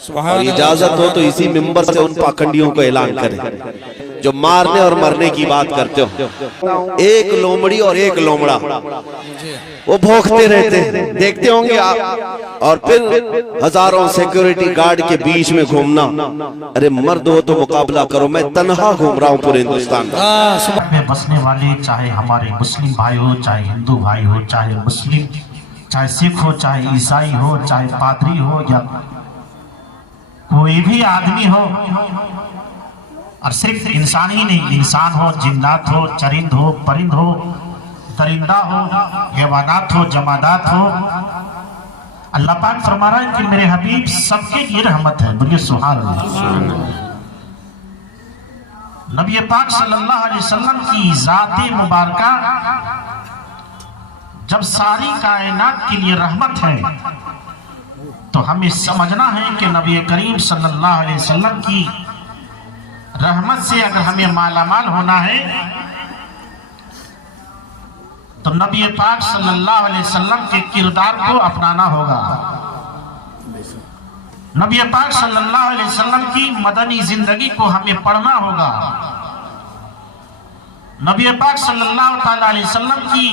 اور اجازت ہو تو اسی منبر سے ان پاکھنڈیوں کو اعلان کریں جو مارنے اور مرنے کی بات کرتے ہو. ایک لومڑی اور ایک لومڑا وہ بھوکتے رہتے ہیں، دیکھتے ہوں گے آپ، اور پھر ہزاروں سیکیورٹی گارڈ کے بیچ میں گھومنا. ارے مرد ہو تو مقابلہ کرو، میں تنہا گھوم رہا ہوں پورے ہندوستان میں بسنے والے، چاہے ہمارے مسلم بھائی ہو، چاہے ہندو بھائی ہو، چاہے مسلم، چاہے سکھ ہو، چاہے عیسائی ہو، چاہے پادری ہو، یا کوئی بھی آدمی ہو، اور صرف انسان ہی نہیں، انسان ہو، جنات ہو، چرند ہو، پرند ہو، درندہ ہو، حیوانات ہو، جمادات ہو، اللہ پاک فرما رہا ہے کہ میرے حبیب سب کے لیے رحمت ہے. بولیے سبحان اللہ. نبی پاک صلی اللہ علیہ وسلم کی ذات مبارکہ جب ساری کائنات کے لیے رحمت ہے تو ہمیں سمجھنا ہے کہ نبی کریم صلی اللہ علیہ وسلم کی رحمت سے اگر ہمیں مالا مال ہونا ہے تو نبی پاک صلی اللہ علیہ وسلم کے کردار کو اپنانا ہوگا. نبی پاک صلی اللہ علیہ وسلم کی مدنی زندگی کو ہمیں پڑھنا ہوگا. نبی پاک صلی اللہ علیہ وسلم کی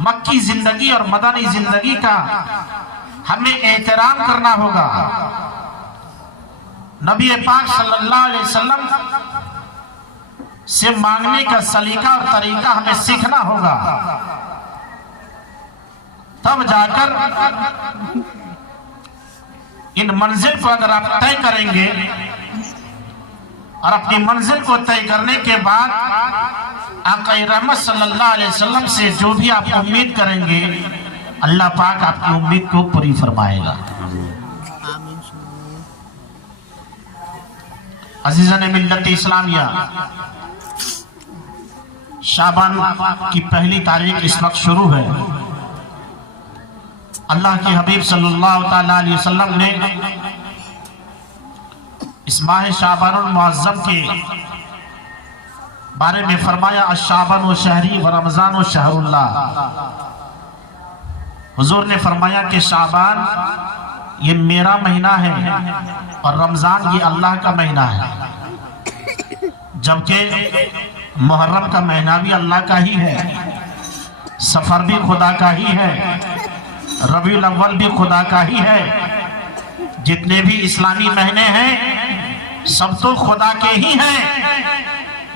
مکی زندگی اور مدنی زندگی کا ہمیں احترام کرنا ہوگا. نبی پاک صلی اللہ علیہ وسلم سے مانگنے کا سلیقہ اور طریقہ ہمیں سیکھنا ہوگا. تب جا کر ان منزل کو اگر آپ طے کریں گے اور اپنی منزل کو طے کرنے کے بعد آقا رحمت صلی اللہ علیہ وسلم سے جو بھی آپ امید کریں گے اللہ پاک آپ کی امید کو پوری فرمائے گا. عزیزان ملت اسلامیہ، شعبان کی پہلی تاریخ اس وقت شروع ہے. اللہ کے حبیب صلی اللہ علیہ وسلم نے اس ماہ شعبان المعظم کے بارے میں فرمایا الشعبان و شہری و رمضان و شہر اللہ. حضور نے فرمایا کہ شعبان یہ میرا مہینہ ہے اور رمضان یہ اللہ کا مہینہ ہے، جبکہ محرم کا مہینہ بھی اللہ کا ہی ہے، سفر بھی خدا کا ہی ہے، ربیع الاول بھی خدا کا ہی ہے. جتنے بھی اسلامی مہینے ہیں سب تو خدا کے ہی ہیں،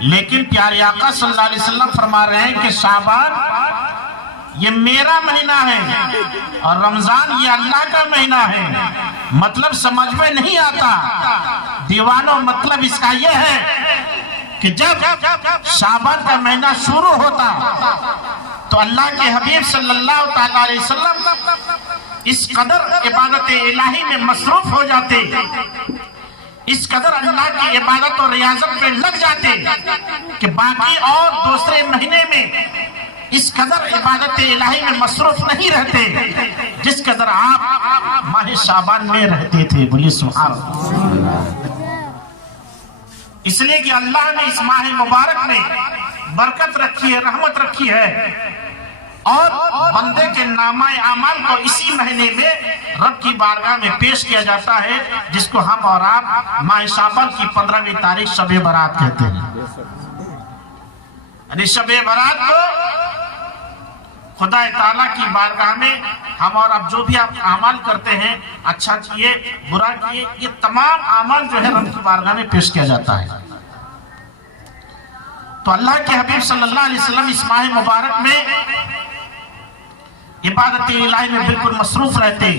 لیکن پیارے آقا صلی اللہ علیہ وسلم فرما رہے ہیں کہ شعبان یہ میرا مہینہ ہے اور رمضان یہ اللہ کا مہینہ ہے. مطلب سمجھ میں نہیں آتا دیوانوں، مطلب اس کا یہ ہے کہ جب شعبان کا مہینہ شروع ہوتا تو اللہ کے حبیب صلی اللہ علیہ وسلم اس قدر عبادت الہی میں مصروف ہو جاتے، اس قدر اللہ کی عبادت اور ریاضت میں لگ جاتے کہ باقی اور دوسرے مہینے میں اس قدر عبادت الہی میں مصروف نہیں رہتے جس قدر آپ ماہ شعبان میں رہتے تھے. بولیے سبحان اللہ. اس لیے کہ اللہ نے اس ماہ مبارک میں برکت رکھی ہے، رحمت رکھی ہے، اور بندے کے نامہ اعمال کو اسی مہینے میں رب کی بارگاہ میں پیش کیا جاتا ہے، جس کو ہم اور آپ ماہ شعبان کی 15ویں تاریخ شب برات کہتے ہیں. یعنی شب برات کو خدا تعالیٰ کی بارگاہ میں ہم اور آپ جو بھی آپ اعمال کرتے ہیں، اچھا کیے برا کیے، یہ تمام اعمال جو ہے رب کی بارگاہ میں پیش کیا جاتا ہے. تو اللہ کے حبیب صلی اللہ علیہ وسلم اس ماہ مبارک میں عبادت الہی میں بالکل مصروف رہتے،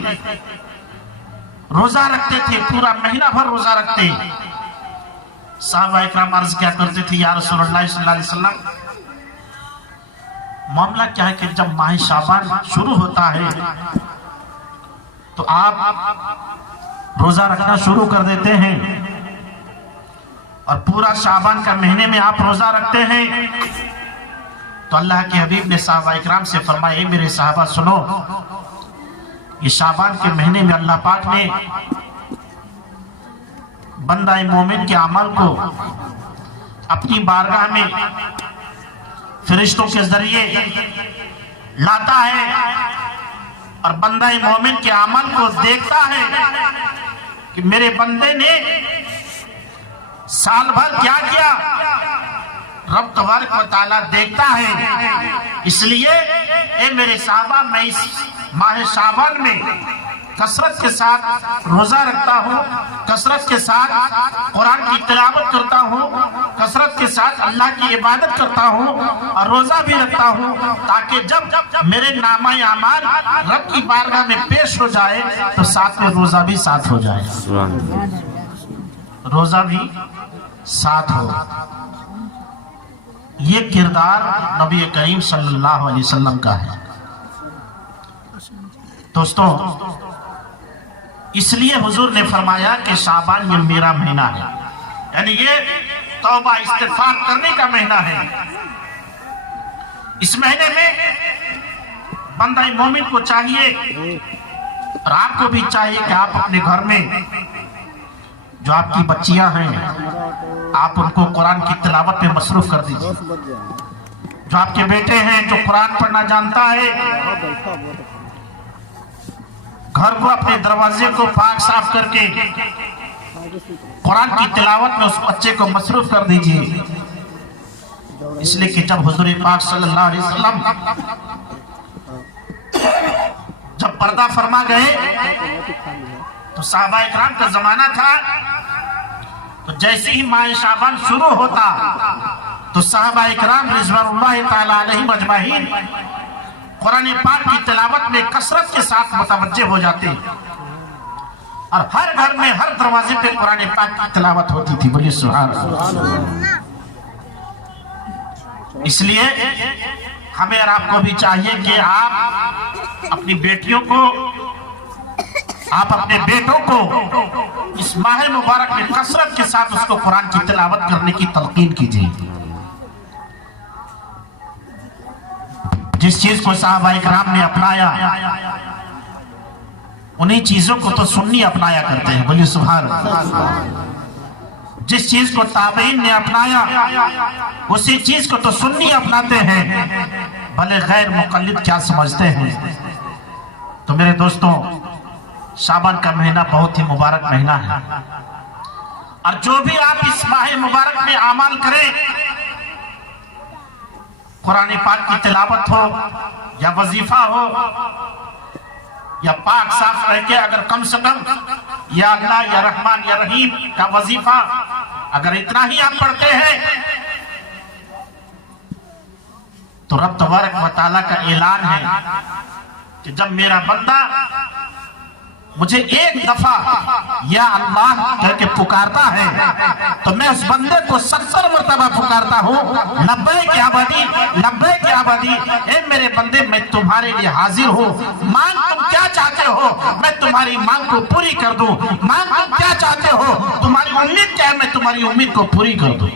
روزہ رکھتے تھے، پورا مہینہ بھر روزہ رکھتے. صحابہ اکرام عرض کیا کرتے تھے یا رسول اللہ صلی اللہ علیہ وسلم معاملہ کیا ہے کہ جب ماہ شعبان شروع ہوتا ہے تو آپ روزہ رکھنا شروع کر دیتے ہیں اور پورا شعبان کا مہینے میں آپ روزہ رکھتے ہیں. تو اللہ کے حبیب نے صحابہ اکرام سے فرمایا اے میرے صحابہ سنو، یہ شعبان کے مہینے میں اللہ پاک نے بندہ مومن کے عمل کو اپنی بارگاہ میں فرشتوں کے ذریعے لاتا ہے اور بندہ مومن کے عمل کو دیکھتا ہے کہ میرے بندے نے سال بھر کیا کیا، رب تبارک و تعالیٰ دیکھتا ہے۔ اس لیے اے میرے صحابہ، میں اس ماہ شعبان میں کثرت کے ساتھ روزہ رکھتا ہوں، کثرت کے ساتھ قرآن کی تلاوت کرتا ہوں، کثرت کے ساتھ اللہ کی عبادت کرتا ہوں اور روزہ بھی رکھتا ہوں، تاکہ جب میرے نامہ اعمال رب کی بارگاہ میں پیش ہو جائے تو ساتھ میں روزہ بھی ساتھ ہو جائے، روزہ بھی ساتھ ہو۔ یہ کردار نبی کریم صلی اللہ علیہ وسلم کا ہے۔ دوستوں، اس لیے حضور نے فرمایا کہ شعبان یہ میرا مہینہ ہے، یعنی یہ توبہ استغفار کرنے کا مہینہ ہے۔ اس مہینے میں بندہ مومن کو چاہیے اور آپ کو بھی چاہیے کہ آپ اپنے گھر میں جو آپ کی بچیاں ہیں آپ ان کو قرآن کی تلاوت میں مصروف کر دیجیے۔ جو آپ کے بیٹے ہیں جو قرآن پڑھنا جانتا ہے، گھر کو اپنے دروازے کو پاک صاف کر کے قرآن کی تلاوت میں اس بچے کو مصروف کر دیجیے۔ اس لیے کہ جب حضور پاک صلی اللہ علیہ وسلم جب پردہ فرما گئے تو صحابہ اکرام کا زمانہ تھا، تو جیسے ہی ماہ شعبان شروع ہوتا تو صحابہ اکرام رضوان اللہ تعالی علیہم اجمعین قرآن پاک کی تلاوت میں کثرت کے ساتھ متوجہ ہو جاتے، اور ہر گھر میں ہر دروازے پہ قرآن پاک کی تلاوت ہوتی تھی۔ بولیے سبحان اللہ۔ اس لیے ہمیں اور آپ کو بھی چاہیے کہ آپ اپنی بیٹیوں کو، آپ اپنے بیٹوں کو اس ماہ مبارک میں کثرت کے ساتھ اس کو قرآن کی تلاوت کرنے کی تلقین کیجیے۔ جس چیز کو صحابہ اکرام نے اپنایا انہی چیزوں کو تو سنی اپنایا کرتے ہیں۔ بولیے سبحان اللہ۔ جس چیز کو تابعین نے اپنایا اسی چیز کو تو سنی اپناتے ہیں، بھلے غیر مقلد کیا سمجھتے ہیں۔ تو میرے دوستوں، شعبان کا مہینہ بہت ہی مبارک مہینہ ہے، اور جو بھی آپ اس ماہ مبارک میں اعمال کریں، قرآن پاک کی تلاوت ہو یا وظیفہ ہو یا پاک صاف رہ کے اگر کم سے کم یا اللہ یا رحمان یا رحیم کا وظیفہ اگر اتنا ہی آپ پڑھتے ہیں تو رب تبارک و تعالیٰ کا اعلان ہے کہ جب میرا بندہ مجھے ایک دفعہ یا اللہ کہہ کے پکارتا ہے تو میں اس بندے کو 70 مرتبہ پکارتا ہوں، لبیک یا عبدی، لبیک یا عبدی، اے میرے بندے میں تمہارے لیے حاضر ہوں، مانگ تم کیا چاہتے ہو میں تمہاری مانگ کو پوری کر دوں، مانگ تم کیا چاہتے ہو، تمہاری امید کیا ہے میں تمہاری امید کو پوری کر دوں۔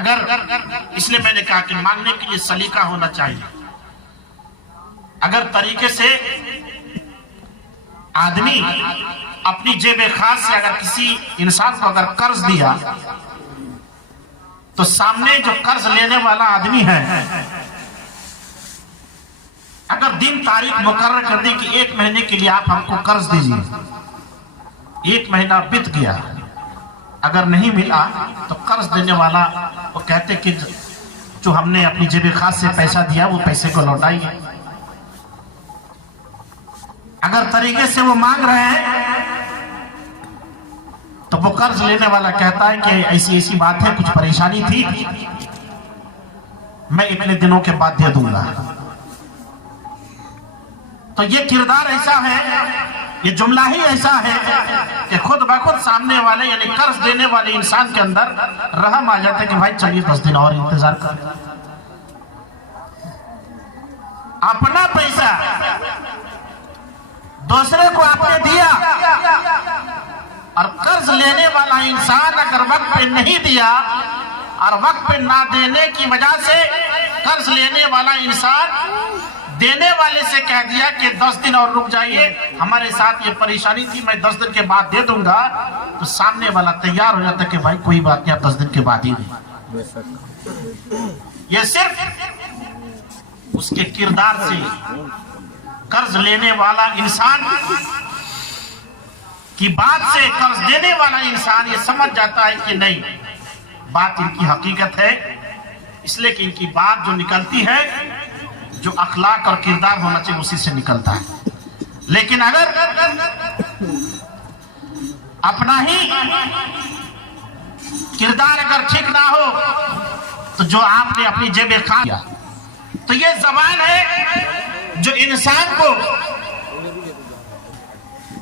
اگر اس لیے میں نے کہا کہ مانگنے کے لیے سلیقہ ہونا چاہیے۔ اگر طریقے سے آدمی اپنی جیب خاص سے اگر کسی انسان کو اگر قرض دیا تو سامنے جو قرض لینے والا آدمی ہے اگر دن تاریخ مقرر کر دی کہ 1 مہینے کے لیے آپ ہم کو قرض دیجیے، 1 مہینہ بیت گیا، اگر نہیں ملا تو قرض دینے والا وہ کہتے کہ جو ہم نے اپنی جیب خاص سے پیسہ دیا وہ پیسے کو لوٹائیے۔ اگر طریقے سے وہ مانگ رہے ہیں تو وہ قرض لینے والا کہتا ہے کہ ایسی بات ہے، کچھ پریشانی تھی، میں اتنے دنوں کے بعد دے دوں گا۔ تو یہ کردار ایسا ہے، یہ جملہ ہی ایسا ہے کہ خود بخود سامنے والے یعنی قرض دینے والے انسان کے اندر رحم آ جاتا ہے کہ بھائی چلیے 10 دن اور انتظار کر۔ اپنا پیسہ دوسرے کو آپ نے دیا، اور قرض لینے والا انسان اگر وقت پہ نہیں دیا اور وقت پہ نہ دینے کی وجہ سے قرض لینے والا انسان دینے والے سے کہہ دیا کہ 10 دن اور رک جائیے، ہمارے ساتھ یہ پریشانی تھی، میں 10 دن کے بعد دے دوں گا، تو سامنے والا تیار ہو جاتا کہ بھائی کوئی بات نہیں، 10 دن کے بعد ہی نہیں۔ یہ صرف اس کے کردار سے قرض لینے والا انسان कि बात से कर्ज देने वाला इंसान ये समझ जाता है कि नहीं, बात इनकी हकीकत है, इसलिए कि इनकी बात जो निकलती है जो अखलाक और किरदार होना चाहिए उसी से निकलता है। लेकिन अगर अपना ही किरदार अगर ठीक ना हो तो जो आपने अपनी जेब में खा लिया, तो ये जबान है जो इंसान को,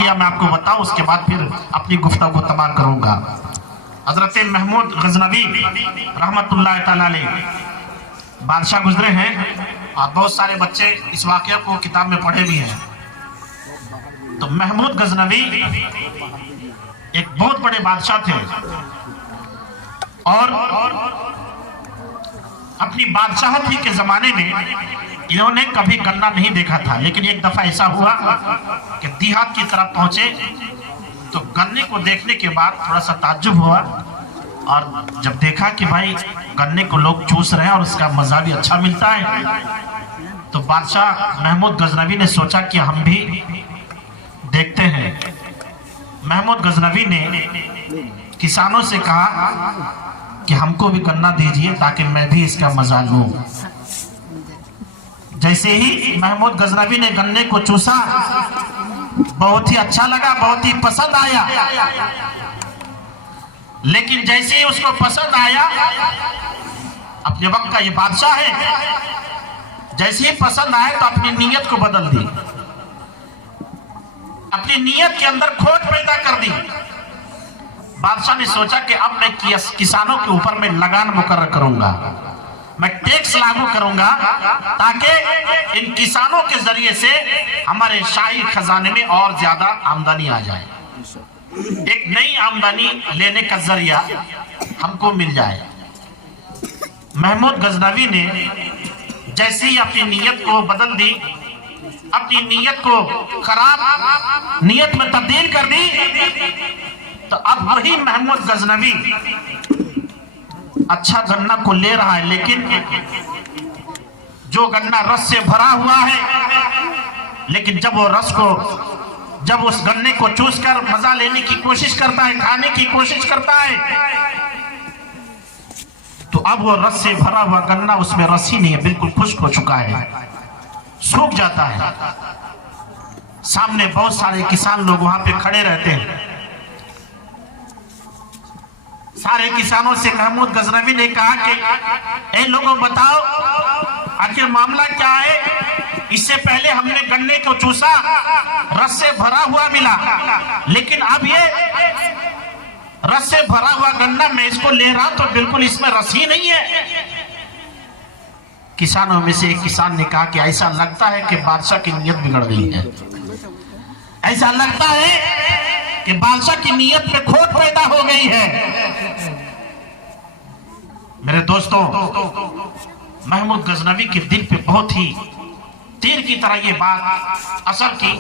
या मैं आपको बताऊं उसके बाद फिर अपनी गुफ्तगू को तमाम करूंगा। हजरत महमूद गजनवी रहमतुल्लाह तआला अलैह बादशाह गुजरे हैं और बहुत सारे बच्चे इस वाक़या को किताब में पढ़े भी हैं। तो महमूद गजनवी एक बहुत बड़े बादशाह थे और अपनी बादशाहती के जमाने में इन्होंने कभी गन्ना नहीं देखा था। लेकिन एक दफा ऐसा हुआ कि देहात की तरफ पहुंचे तो गन्ने को देखने के बाद थोड़ा सा ताज्जुब हुआ और जब देखा कि भाई गन्ने को लोग चूस रहे हैं और उसका मजा भी अच्छा मिलता है, तो बादशाह महमूद गजनवी ने सोचा कि हम भी देखते हैं। महमूद गजनवी ने किसानों से कहा कि हमको भी गन्ना दीजिए ताकि मैं भी इसका मजा लूं। जैसे ही महमूद गजनवी ने गन्ने को चूसा, बहुत ही अच्छा लगा, बहुत ही पसंद आया। लेकिन जैसे ही उसको पसंद आया, अपने वक्त का ये बादशाह है, जैसे ही पसंद आया तो अपनी नीयत को बदल दी, अपनी नीयत के अंदर खोट पैदा कर दी। बादशाह ने सोचा कि अब मैं किसानों के ऊपर मैं लगान मुकर्रर करूंगा, मैं टैक्स लागू करूंगा ताकि इन किसानों के जरिए से हमारे शाही खजाने में और ज्यादा आमदनी आ जाए, एक नई आमदनी लेने का जरिया हमको मिल जाए। महमूद गजनवी ने जैसे ही अपनी नीयत को बदल दी, अपनी नीयत को खराब नीयत में तब्दील कर दी, तो अब वही महमूद गजनवी अच्छा गन्ना को ले रहा है, लेकिन जो गन्ना रस से भरा हुआ है, लेकिन जब वो रस को, जब उस गन्ने को चूस कर मजा लेने की कोशिश करता है, खाने की कोशिश करता है, तो अब वो रस से भरा हुआ गन्ना, उसमें रस ही नहीं है, बिल्कुल खुश्क हो चुका है, सूख जाता है। सामने बहुत सारे किसान लोग वहां पे खड़े रहते हैं। सारे किसानों से महमूद गजनवी ने कहा कि ए लोगों बताओ आखिर मामला क्या है, इससे पहले हमने गन्ने को चूसा, रस से भरा हुआ मिला, लेकिन अब ये रस से भरा हुआ गन्ना मैं इसको ले रहा हूं तो बिल्कुल इसमें रस ही नहीं है। किसानों में से एक किसान ने कहा कि ऐसा लगता है कि बादशाह की नीयत बिगड़ गई है, ऐसा लगता है कि बादशाह की नीयत में खोट पैदा हो गई है। मेरे दोस्तों, महमूद गजनवी के दिल पे बहुत ही तीर की तरह ये बात असर की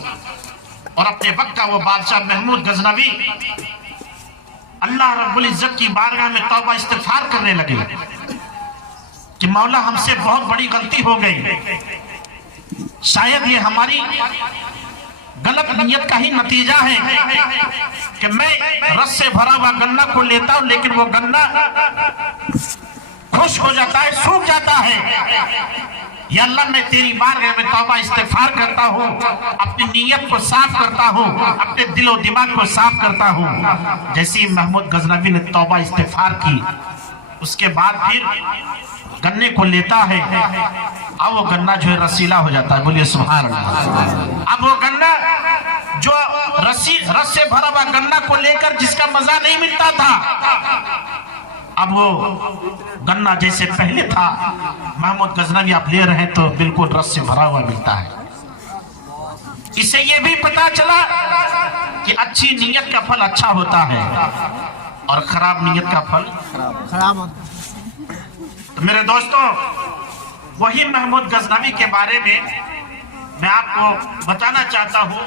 और अपने वक्त का वो बादशाह महमूद गजनवी अल्लाह रब्बुल इज्जत की बारगाह में तौबा इस्तिगफार करने लगे कि मौला हमसे बहुत बड़ी गलती हो गई, शायद ये हमारी गलत नियत का ही नतीजा है कि मैं रस से भरा हुआ गन्ना को लेता हूं, लेकिन वो गन्ना खुश हो जाता है, सूख जाता है। या अल्लाह मैं तेरी बारगाह में तौबा इस्तिगफार करता हूँ, अपनी नीयत को साफ करता हूँ, अपने दिलो दिमाग को साफ करता हूँ। जैसे ही महमूद गजनवी ने तौबा इस्तिगफार की, उसके बाद फिर गन्ने को लेता है, अब वो गन्ना जो है रसीला हो जाता है। बोलिए सुभान अल्लाह। अब वो गन्ना जो रस से भरा हुआ गन्ना को लेकर जिसका मजा नहीं मिलता था, अब वो गन्ना जैसे पहले था, महमूद गजनवी आप ले रहे हैं तो बिल्कुल रस से भरा हुआ मिलता है। इससे ये भी पता चला कि अच्छी नीयत का फल अच्छा होता है और खराब नीयत का फल खराब होता है। तो मेरे दोस्तों, वही महमूद गजनवी के बारे में मैं आपको बताना चाहता हूं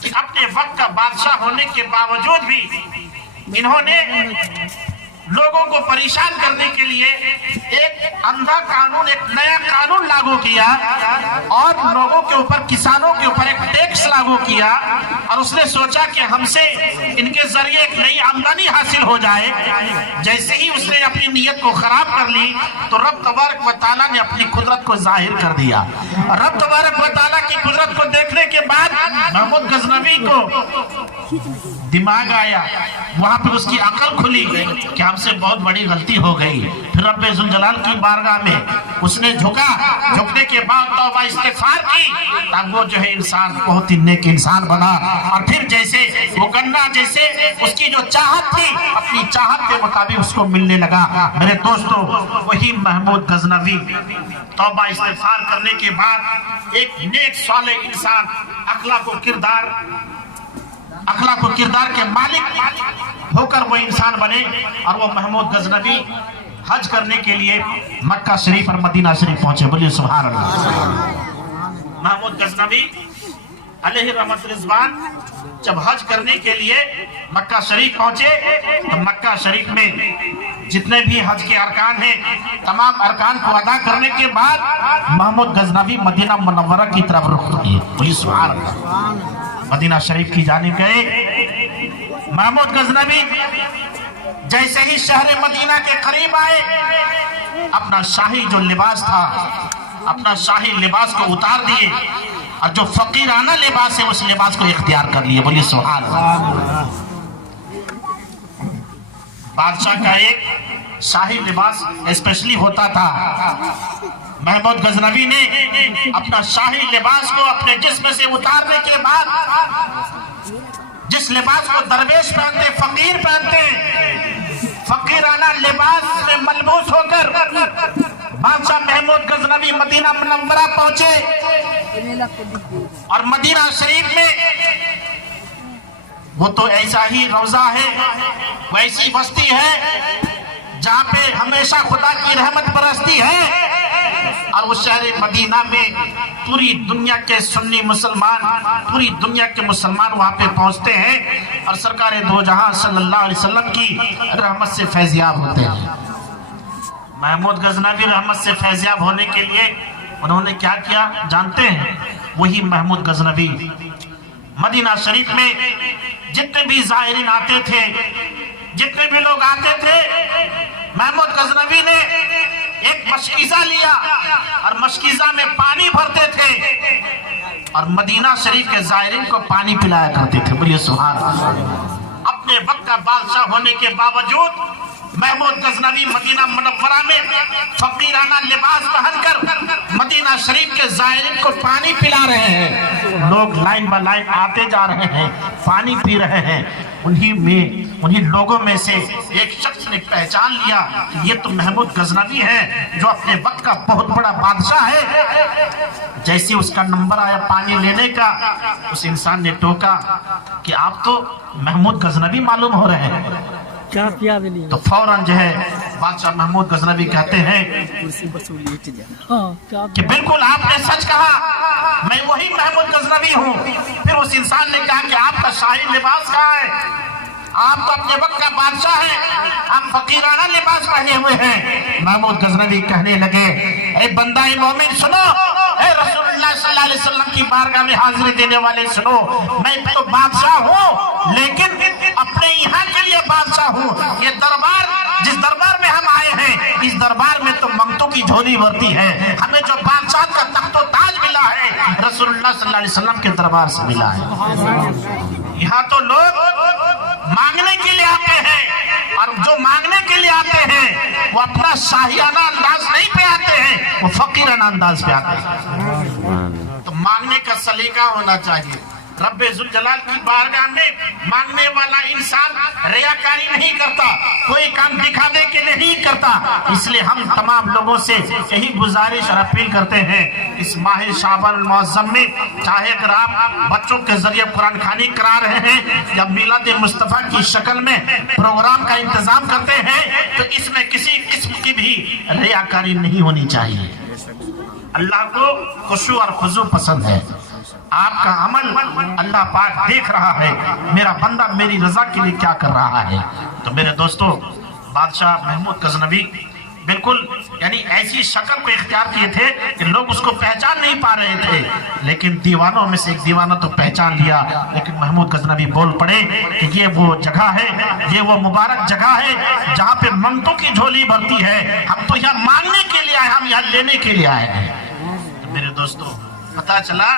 कि अपने वक्त का बादशाह होने के बावजूद भी इन्होंने लोगों को परेशान करने के लिए एक अंधा कानून, एक नया कानून लागू किया और लोगों के ऊपर, किसानों के ऊपर एक टैक्स लागू किया और उसने सोचा कि हमसे इनके जरिए एक नई आमदनी हासिल हो जाए। जैसे ही उसने अपनी नीयत को खराब कर ली तो रब तबारक व तआला ने अपनी कुदरत को जाहिर कर दिया। रब तबारक व तआला की कुदरत को देखने के बाद महमूद गजनवी को दिमाग आया, वहां पर उसकी अकल खुली कि हमसे बहुत बड़ी गलती हो गई। फिर रब्बे जुल जलाल की बारगाह में उसने झुका, झुकने के बाद तौबा इस्तिगफार की, तब वो जो है इंसान बहुत ही नेक इंसान बना। और फिर जैसे वो गन्ना, जैसे उसकी जो चाहत थी, अपनी चाहत के मुताबिक उसको मिलने लगा। मेरे दोस्तों, वही महमूद गजनवी तौबा इस्तिगफार करने के बाद एक नेक सालेह इंसान, अखलाक व किरदार के मालिक होकर वो इंसान बने। और वो महमूद गजनवी हज करने के लिए मक्का शरीफ और मदीना शरीफ पहुंचे। बोलिए सुभान अल्लाह। महमूद गजनवी अलैहि रहमत रिजवान जब हज करने के लिए मक्का शरीफ पहुंचे तो मक्का शरीफ में जितने भी हज के अरकान हैं, तमाम अरकान को अदा करने के बाद महमूद गजनवी मदीना मुनव्वरा की तरफ रुख किए। बोलिए सुभान अल्लाह। मदीना शरीफ की जानिब गए। महमूद गजनवी जैसे ही शहर मदीना के करीब आए, अपना शाही जो लिबास था, अपना शाही लिबास को उतार दिए और जो फकीराना लिबास है उस लिबास को इख्तियार कर लिए। बोलिए सुभान अल्लाह। बादशाह का एक शाही लिबास स्पेशली होता था। महमूद गजनवी ने अपना शाही लिबास को अपने जिस्म से उतारने के बाद, जिस लिबास को दरवेश पहनते, फकीर पहनते, फकीराना लिबास में मलबूस होकर बादशाह महमूद गजनवी मदीना मुनव्वरा पहुंचे। और मदीना शरीफ में वो तो ऐसा ही रोजा है, वैसी बस्ती है जहाँ पे हमेशा खुदा की रहमत बरसती है। और उस शहर मदीना में पूरी दुनिया के सुन्नी मुसलमान, पूरी दुनिया के मुसलमान वहाँ पे पहुँचते हैं और सरकार दो जहां सल्लल्लाहु अलैहि वसल्लम की रहमत से फैज़याब होते हैं। महमूद गजनवी रहमत से फैज़याब होने के लिए उन्होंने क्या किया जानते हैं? वही महमूद गजनवी मदीना शरीफ में जितने भी ज़ाहिरीन आते थे, जितने भी लोग आते थे, महमूद गजनवी ने एक मशकीज़ा लिया और मशकीज़ा में पानी भरते थे और मदीना शरीफ के ज़ाहिरीन को पानी पिलाया करते थे। बोलिए सुभान अल्लाह। अपने वक्त का बादशाह होने के बावजूद महमूद गजनवी मदीना मुनव्वरा में फकीराना लिबास पहनकर मदीना शरीफ के ज़ाहिरीन को पानी पिला रहे हैं। लोग लाइन बाय लाइन आते जा रहे हैं, पानी पी रहे हैं। उन्हीं लोगों में से एक शख्स ने पहचान लिया कि ये तो महमूद गजनवी है जो अपने वक्त का बहुत बड़ा बादशाह है। जैसे उसका नंबर आया पानी लेने का, उस इंसान ने टोका कि आप तो महमूद गजनवी मालूम हो रहे हैं। तो फौरन जो है बादशाह महमूद गजनवी कहते हैं कि बिल्कुल आपने सच कहा, मैं वही महमूद गजनवी हूँ। फिर उस इंसान ने कहा कि आपका शाही लिबास कहाँ है? आप तो अपने वक्त का बादशाह हैं, हम फकीराना लिबास पहने हुए हैं। महमूद गजनवी कहने लगे, ए बंदा ए मोमिन सुनो, ए रसूलुल्लाह सल्लल्लाहु अलैहि वसल्लम की बारगाह में हाजिरी देने वाले सुनो, मैं तो बादशाह हूँ लेकिन अपने यहाँ के लिए बादशाह हूँ। ये दरबार, जिस दरबार में हम आए हैं, इस दरबार में तो मंगतों की झोली भरती है। हमें जो बादशाह का तख्तो ताज मिला है रसूलुल्लाह सल्लल्लाहु अलैहि वसल्लम के दरबार से मिला है। यहाँ तो लोग मांगने के लिए आते हैं और जो मांगने के लिए आते हैं वो अपना शाहियाना अंदाज नहीं पे आते हैं, वो फकीराना अंदाज पे आते हैं। तो मांगने का सलीका होना चाहिए। रब्बे जुल जलाल की बारगाह में मांगने वाला इंसान रियाकारी नहीं करता, कोई काम दिखाने के लिए नहीं करता। इसलिए हम तमाम लोगों से यही गुजारिश और अपील करते हैं, इस माह शाबान मुअज़्ज़म में चाहे अगर आप बच्चों के जरिए कुरान खानी करा रहे हैं या मिलाद मुस्तफ़ा की शक्ल में प्रोग्राम का इंतजाम करते हैं, तो इसमें किसी किस्म की भी रियाकारी नहीं होनी चाहिए। अल्लाह को खुशू और खुजू पसंद है। आपका अमल अल्लाह पाक देख रहा है, मेरा बंदा मेरी रजा के लिए क्या कर रहा है। तो मेरे दोस्तों, बादशाह महमूद गजनवी बिल्कुल यानी ऐसी शक्ल को इख्तियार किए थे कि लोग उसको पहचान नहीं पा रहे थे, लेकिन दीवानों में से एक दीवाना तो पहचान लिया। लेकिन महमूद गजनवी बोल पड़े कि ये वो जगह है, ये वो मुबारक जगह है जहाँ पे ममतों की झोली भरती है। हम तो यहाँ मांगने के लिए आए, हम यहाँ लेने के लिए आए हैं। तो मेरे दोस्तों पता चला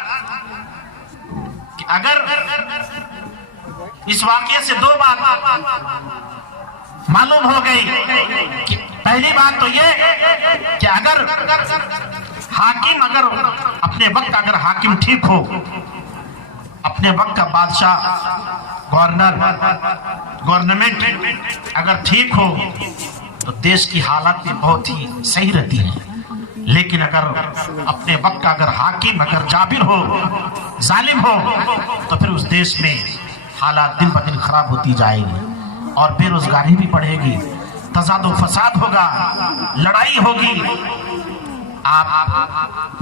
कि अगर इस वाक़ये से दो बात मालूम हो गई कि पहली बात तो ये कि अगर हाकिम अगर अपने वक्त अगर हाकिम ठीक हो, अपने वक्त का बादशाह गवर्नमेंट अगर ठीक हो तो देश की हालत भी बहुत ही सही रहती है। लेकिन अगर अपने वक्त का अगर हाकिम अगर जाबिर हो, जालिम हो, तो फिर उस देश में हालात दिन ब दिन खराब होती जाएगी और बेरोजगारी भी बढ़ेगी, तजाद व फसाद होगा, लड़ाई होगी। आप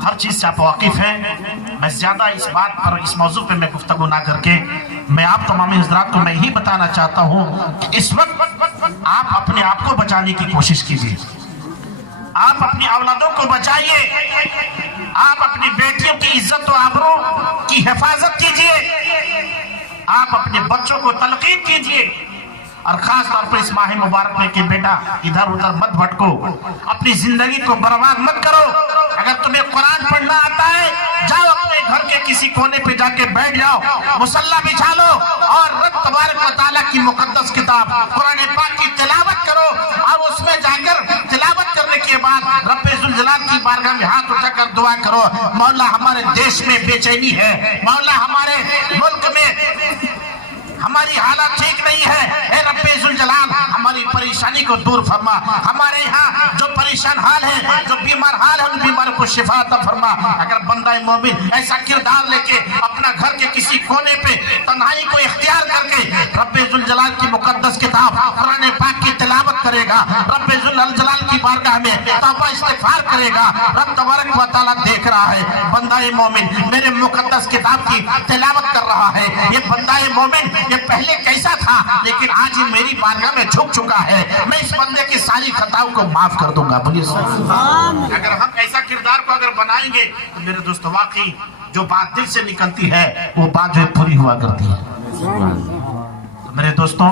हर चीज से आप वाकिफ हैं। मैं ज्यादा इस बात पर इस मौजू पे मैं गुफ्तगू ना करके मैं आप तमाम हज़रात को मैं यही बताना चाहता हूँ कि इस वक्त आप अपने आप को बचाने की कोशिश कीजिए, आप अपनी औलादों को बचाइए, आप अपनी बेटियों की इज्जत व आबरू की हिफाजत कीजिए, आप अपने बच्चों को तलकीन कीजिए और खास तौर पर इस माह मुबारक में कि बेटा इधर उधर मत भटको, अपनी जिंदगी को बर्बाद मत करो। अगर तुम्हें कुरान पढ़ना आता है जाओ अपने घर के किसी कोने पे जाके बैठ जाओ, मुसल्ला बिछा लो और रब तबारक व तआला की मुकद्दस किताब कुरान पाक की तिलावत करो और उसमें जाकर तिलावत करने के बाद रब्बे जुल जलाल की बारगाह में हाथ उठाकर दुआ करो, मौला हमारे देश में बेचैनी है, मौला हमारे मुल्क में हमारी हालत ठीक नहीं है, ए रब्बे जुल जलाल हमारी परेशानी को दूर फरमा, हमारे यहाँ जो परेशान हाल है, जो बीमार हाल है, उन बीमारों को शिफा अता फरमा। अगर बंदा मोमिन ऐसा किरदार लेके अपना घर के किसी कोने पे तन्हाई को इख्तियार करके रब्बे जुल जलाल की मुकद्दस किताब कुरान पाक की तिलावत करेगा, रब्बे जुल जलाल की बारगाह में तौबा इस्तिगफार करेगा, रब तबारक व तआला देख रहा है बंदा मोमिन मेरे मुकद्दस किताब की तिलावत कर रहा है। ये बंदा मोमिन ये पहले कैसा था लेकिन आज ये मेरी बारगाह में झुक चुका है, मैं इस बंदे की सारी खताओं को माफ कर दूंगा। बोलिए अगर हम ऐसा किरदार को अगर बनाएंगे तो मेरे दोस्त वाकई जो बात दिल से निकलती है वो बात जो पूरी हुआ करती है। तो मेरे दोस्तों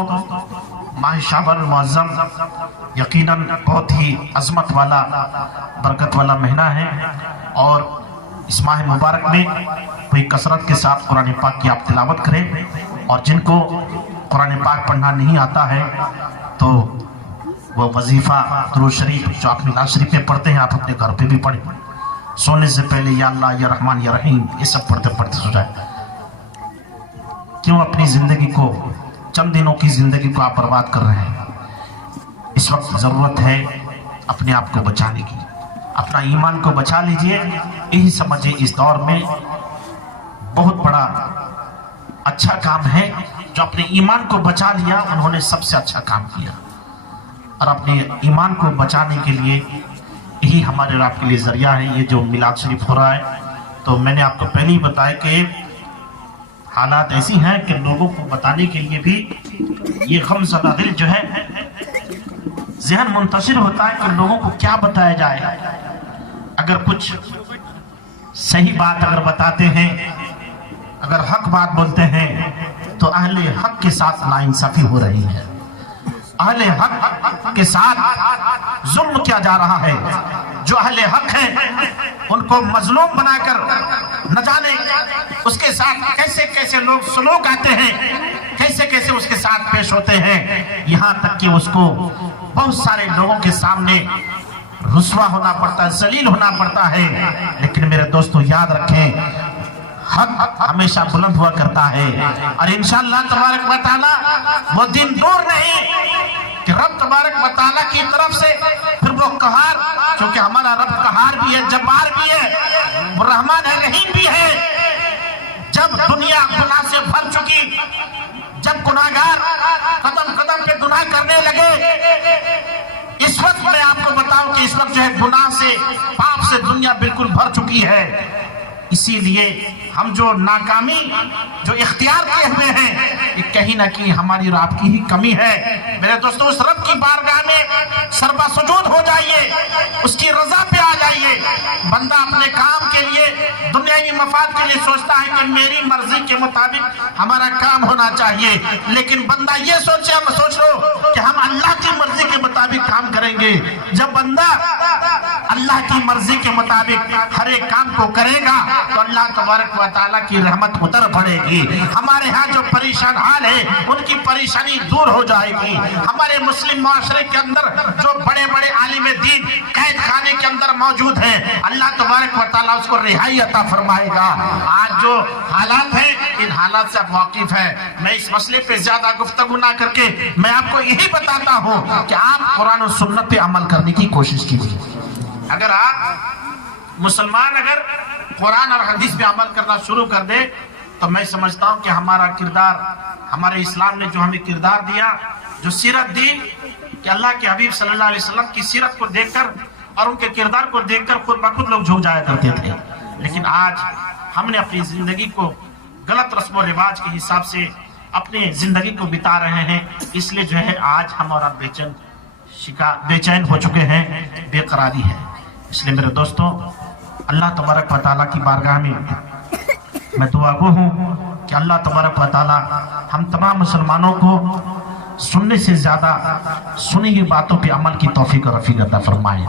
माह शाबान मुअज़्ज़म यकीनन बहुत ही अजमत वाला बरकत वाला महीना है और इस माह मुबारक में कोई कसरत के साथ कुरान पाक की आप तिलावत करें और जिनको कुरान पाक पढ़ना नहीं आता है तो वो वजीफा दुरूद शरीफ जो आप मिलाद शरीफ में पढ़ते हैं आप अपने घर पे भी पढ़ें। सोने से पहले या अल्लाह या रहमान या रहीम ये सब पढ़ते पढ़ते सो जाए। क्यों अपनी जिंदगी को चंद दिनों की जिंदगी को आप बर्बाद कर रहे हैं? इस वक्त जरूरत है अपने आप को बचाने की, अपना ईमान को बचा लीजिए। यही समझिए इस दौर में बहुत बड़ा अच्छा काम है। जो अपने ईमान को बचा लिया उन्होंने सबसे अच्छा काम किया और अपने ईमान को बचाने के लिए यही हमारे और आपके लिए जरिया है ये जो मिलाद शरीफ हो रहा है। तो मैंने आपको पहले ही बताया कि हालात ऐसी हैं कि लोगों को बताने के लिए भी ये गमज़दा दिल जो है ज़हन मुंतशिर होता है कि लोगों को क्या बताया जाए। अगर कुछ सही बात अगर बताते हैं, अगर हक बात बोलते हैं तो अहले हक के साथ नाइंसाफी हो रही है, अहले हक के साथ जुल्म किया जा रहा है। जो अहले हक हैं उनको मजलूम बनाकर न जाने उसके साथ कैसे कैसे लोग सलूक आते हैं, कैसे कैसे उसके साथ पेश होते हैं, यहाँ तक कि उसको बहुत सारे लोगों के सामने रुस्वा होना पड़ता है, जलील होना पड़ता है। लेकिन मेरे दोस्तों याद रखें हक हमेशा बुलंद हुआ करता है और इंशाअल्लाह तबारक व तआला वो दिन दूर नहीं कि रब तबारक व तआला की तरफ से फिर वो कहार, क्योंकि हमारा रब कहार भी है, जब्बार भी है, वो रहमान है, रहीम भी है। जब दुनिया गुनाह से भर चुकी, जब गुनाहगार कदम कदम पे गुनाह करने लगे, इस वक्त मैं आपको बताऊं कि इस वक्त जो है गुनाह से पाप से दुनिया बिल्कुल भर चुकी है। اسی لیے ہم جو ناکامی جو اختیار کیے ہوئے ہیں یہ کہیں نہ کہیں ہماری اور آپ کی ہی کمی ہے۔ میرے دوستو اس رب کی بارگاہ میں سربا سجود ہو جائیے، اس کی رضا پہ آ جائیے۔ بندہ اپنے کام کے لیے دنیاوی مفاد کے لیے سوچتا ہے کہ میری مرضی کے مطابق ہمارا کام ہونا چاہیے، لیکن بندہ یہ سوچ لو کہ ہم اللہ کی مرضی کے مطابق کام کریں گے۔ جب بندہ اللہ کی مرضی کے مطابق ہر ایک کام کو کرے گا تو اللہ تبارک و تعالیٰ کی رحمت اتر پڑے گی۔ ہمارے ہاں جو پریشان حال ہے ان کی پریشانی دور ہو جائے گی۔ ہمارے مسلم معاشرے کے اندر جو بڑے بڑے عالم دین قید خانے کے اندر موجود ہیں، اللہ تبارک و تعالیٰ اس کو رہائی عطا فرمائے گا۔ آج جو حالات ہیں ان حالات سے آپ واقف ہیں۔ میں اس مسئلے پہ زیادہ گفتگو نہ کر کے میں آپ کو یہی بتاتا ہوں کہ آپ قرآن و سنت پہ عمل کرنے کی کوشش کیجیے۔ اگر آپ مسلمان اگر قرآن اور حدیث پہ عمل کرنا شروع کر دے تو میں سمجھتا ہوں کہ ہمارا کردار، ہمارے اسلام نے جو ہمیں کردار دیا، جو سیرت دی کہ اللہ کے حبیب صلی اللہ علیہ وسلم کی سیرت کو دیکھ کر اور ان کے کردار کو دیکھ کر خود بخود لوگ جھک جایا کرتے تھے، لیکن آج ہم نے اپنی زندگی کو غلط رسم و رواج کے حساب سے اپنی زندگی کو بتا رہے ہیں۔ اس لیے جو ہے آج ہم اور آپ بے چین ہو چکے ہیں، بے قراری ہے۔ اس لیے میرے دوستوں اللہ تبارک و تعالیٰ کی بارگاہ میں دعا گو ہوں کہ اللہ تبارک و تعالیٰ ہم تمام مسلمانوں کو سننے سے زیادہ سنی ہوئی باتوں پہ عمل کی توفیق اور رفیق عطا فرمائے۔